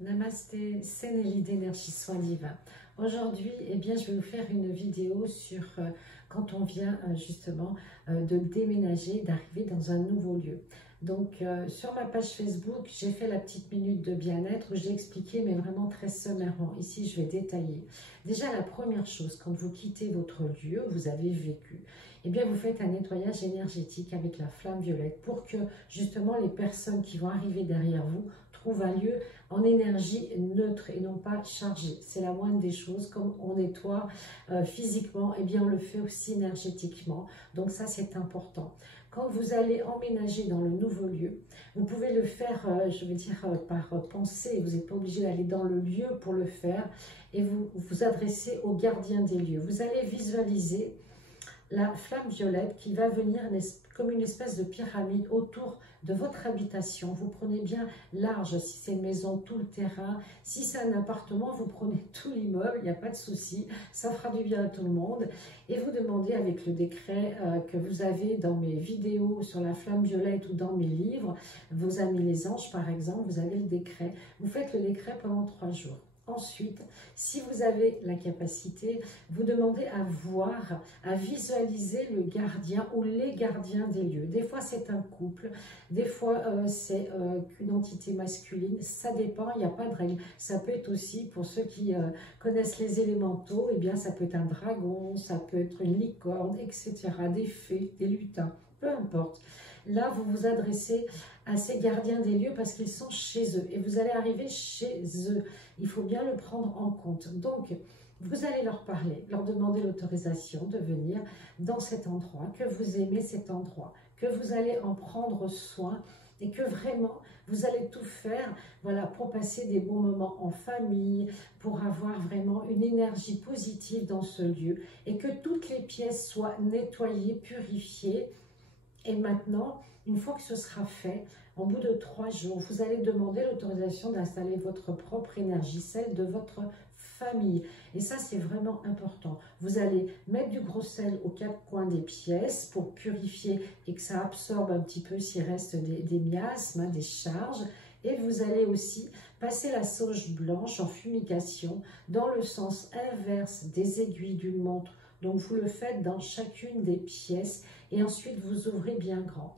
Namasté, c'est Nelly d'Énergie Soin Divin. Aujourd'hui, je vais vous faire une vidéo sur quand on vient justement de déménager, d'arriver dans un nouveau lieu. Donc, sur ma page Facebook, j'ai fait la petite minute de bien-être où j'ai expliqué, mais vraiment très sommairement. Ici, je vais détailler. Déjà, la première chose, quand vous quittez votre lieu, vous avez vécu, vous faites un nettoyage énergétique avec la flamme violette pour que justement les personnes qui vont arriver derrière vous trouvent un lieu en énergie neutre et non pas chargée. C'est la moindre des choses. Comme on nettoie physiquement, on le fait aussi énergétiquement. Donc ça, c'est important. Quand vous allez emménager dans le nouveau lieu, vous pouvez le faire, par pensée. Vous n'êtes pas obligé d'aller dans le lieu pour le faire et vous vous adressez au gardien des lieux. Vous allez visualiser la flamme violette qui va venir comme une espèce de pyramide autour de votre habitation. Vous prenez bien large, si c'est une maison, tout le terrain. Si c'est un appartement, vous prenez tout l'immeuble, il n'y a pas de souci, ça fera du bien à tout le monde. Et vous demandez avec le décret que vous avez dans mes vidéos sur la flamme violette ou dans mes livres, vos amis les anges par exemple, vous avez le décret. Vous faites le décret pendant 3 jours. Ensuite, si vous avez la capacité, vous demandez à voir, à visualiser le gardien ou les gardiens des lieux. Des fois, c'est un couple, des fois, c'est une entité masculine. Ça dépend, il n'y a pas de règle. Ça peut être aussi, pour ceux qui connaissent les élémentaux, ça peut être un dragon, ça peut être une licorne, etc. Des fées, des lutins, peu importe. Là, vous vous adressez à ces gardiens des lieux parce qu'ils sont chez eux et vous allez arriver chez eux. Il faut bien le prendre en compte. Donc, vous allez leur parler, leur demander l'autorisation de venir dans cet endroit, que vous aimez cet endroit, que vous allez en prendre soin et que vraiment, vous allez tout faire pour passer des bons moments en famille, pour avoir vraiment une énergie positive dans ce lieu et que toutes les pièces soient nettoyées, purifiées. Et maintenant, une fois que ce sera fait, au bout de 3 jours, vous allez demander l'autorisation d'installer votre propre énergie, celle de votre famille. Et ça, c'est vraiment important. Vous allez mettre du gros sel aux 4 coins des pièces pour purifier et que ça absorbe un petit peu s'il reste des miasmes, des charges. Et vous allez aussi passer la sauge blanche en fumigation dans le sens inverse des aiguilles d'une montre. Donc, vous le faites dans chacune des pièces et ensuite, vous ouvrez bien grand.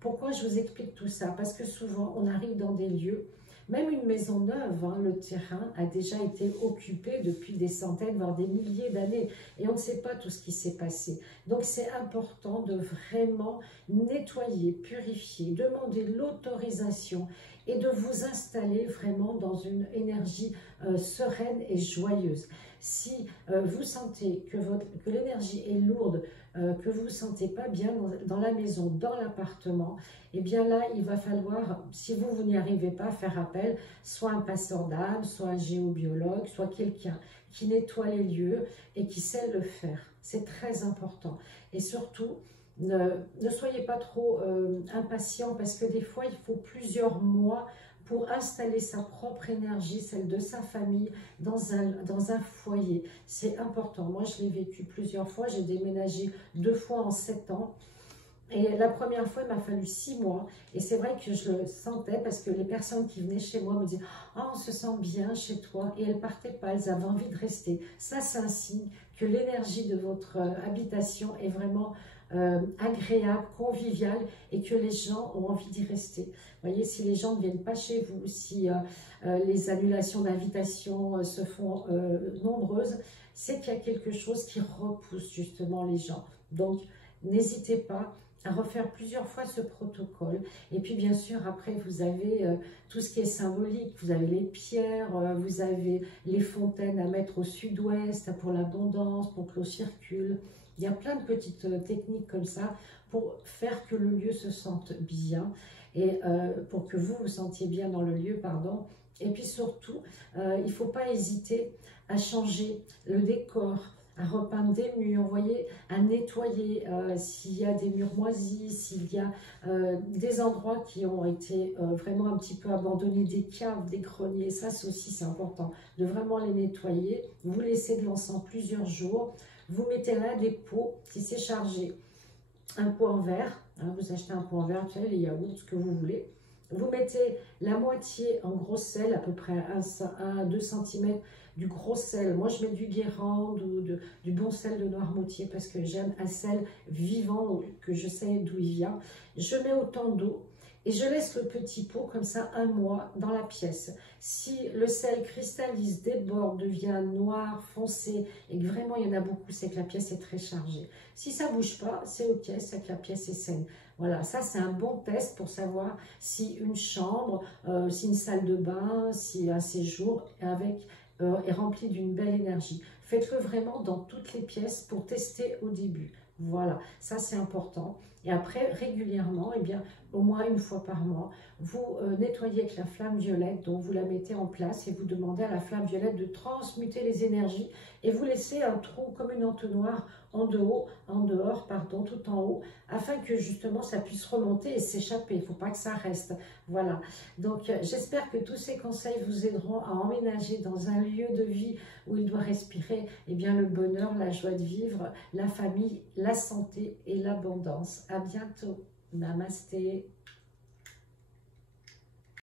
Pourquoi je vous explique tout ça? Parce que souvent, on arrive dans des lieux, même une maison neuve, le terrain a déjà été occupé depuis des centaines, voire des milliers d'années. Et on ne sait pas tout ce qui s'est passé. Donc, c'est important de vraiment nettoyer, purifier, demander l'autorisation et de vous installer vraiment dans une énergie sereine et joyeuse. Si vous sentez que l'énergie est lourde, que vous ne vous sentez pas bien dans la maison, dans l'appartement, là, il va falloir, si vous n'y arrivez pas, faire appel soit un passeur d'âme, soit un géobiologue, soit quelqu'un qui nettoie les lieux et qui sait le faire. C'est très important. Et surtout, ne soyez pas trop impatient parce que des fois, il faut plusieurs mois pour installer sa propre énergie, celle de sa famille, dans un foyer. C'est important. Moi, je l'ai vécu plusieurs fois. J'ai déménagé 2 fois en 7 ans. Et la première fois, il m'a fallu 6 mois. Et c'est vrai que je le sentais parce que les personnes qui venaient chez moi me disaient « Ah, on se sent bien chez toi ». Et elles ne partaient pas, elles avaient envie de rester. Ça, c'est un signe que l'énergie de votre habitation est vraiment agréable, conviviale et que les gens ont envie d'y rester. Vous voyez, si les gens ne viennent pas chez vous, si les annulations d'invitation se font nombreuses, c'est qu'il y a quelque chose qui repousse justement les gens. Donc, n'hésitez pas à refaire plusieurs fois ce protocole. Et puis, bien sûr, après, vous avez tout ce qui est symbolique. Vous avez les pierres, vous avez les fontaines à mettre au sud-ouest pour l'abondance, pour que l'eau circule. Il y a plein de petites techniques comme ça pour faire que le lieu se sente bien et pour que vous vous sentiez bien dans le lieu, pardon. Et puis surtout, il ne faut pas hésiter à changer le décor, à repeindre des murs, vous voyez, à nettoyer s'il y a des murs moisis, s'il y a des endroits qui ont été vraiment un petit peu abandonnés, des caves, des greniers, ça aussi c'est important, de vraiment les nettoyer. Vous laissez de l'encens plusieurs jours, vous mettez là des pots, si c'est chargé, un pot en verre, vous achetez un pot en verre, les yaourts, ce que vous voulez, Vous mettez la moitié en gros sel, à peu près 1 à 2 cm du gros sel. Moi, je mets du Guérande ou du bon sel de Noirmoutier parce que j'aime un sel vivant, que je sais d'où il vient. Je mets autant d'eau et je laisse le petit pot comme ça 1 mois dans la pièce. Si le sel cristallise, déborde, devient noir, foncé et que vraiment il y en a beaucoup, c'est que la pièce est très chargée. Si ça ne bouge pas, c'est ok, c'est que la pièce est saine. Voilà, ça c'est un bon test pour savoir si une chambre, si une salle de bain, si un séjour est rempli d'une belle énergie. Faites-le vraiment dans toutes les pièces pour tester au début. Voilà, ça c'est important. Et après, régulièrement, eh bien, au moins 1 fois par mois, vous nettoyez avec la flamme violette, donc vous la mettez en place et vous demandez à la flamme violette de transmuter les énergies et vous laissez un trou comme une entonnoir en dehors, pardon, tout en haut, afin que justement ça puisse remonter et s'échapper. Il ne faut pas que ça reste. Voilà. Donc j'espère que tous ces conseils vous aideront à emménager dans un lieu de vie où il doit respirer eh bien, le bonheur, la joie de vivre, la famille, la santé et l'abondance. À bientôt. Namasté.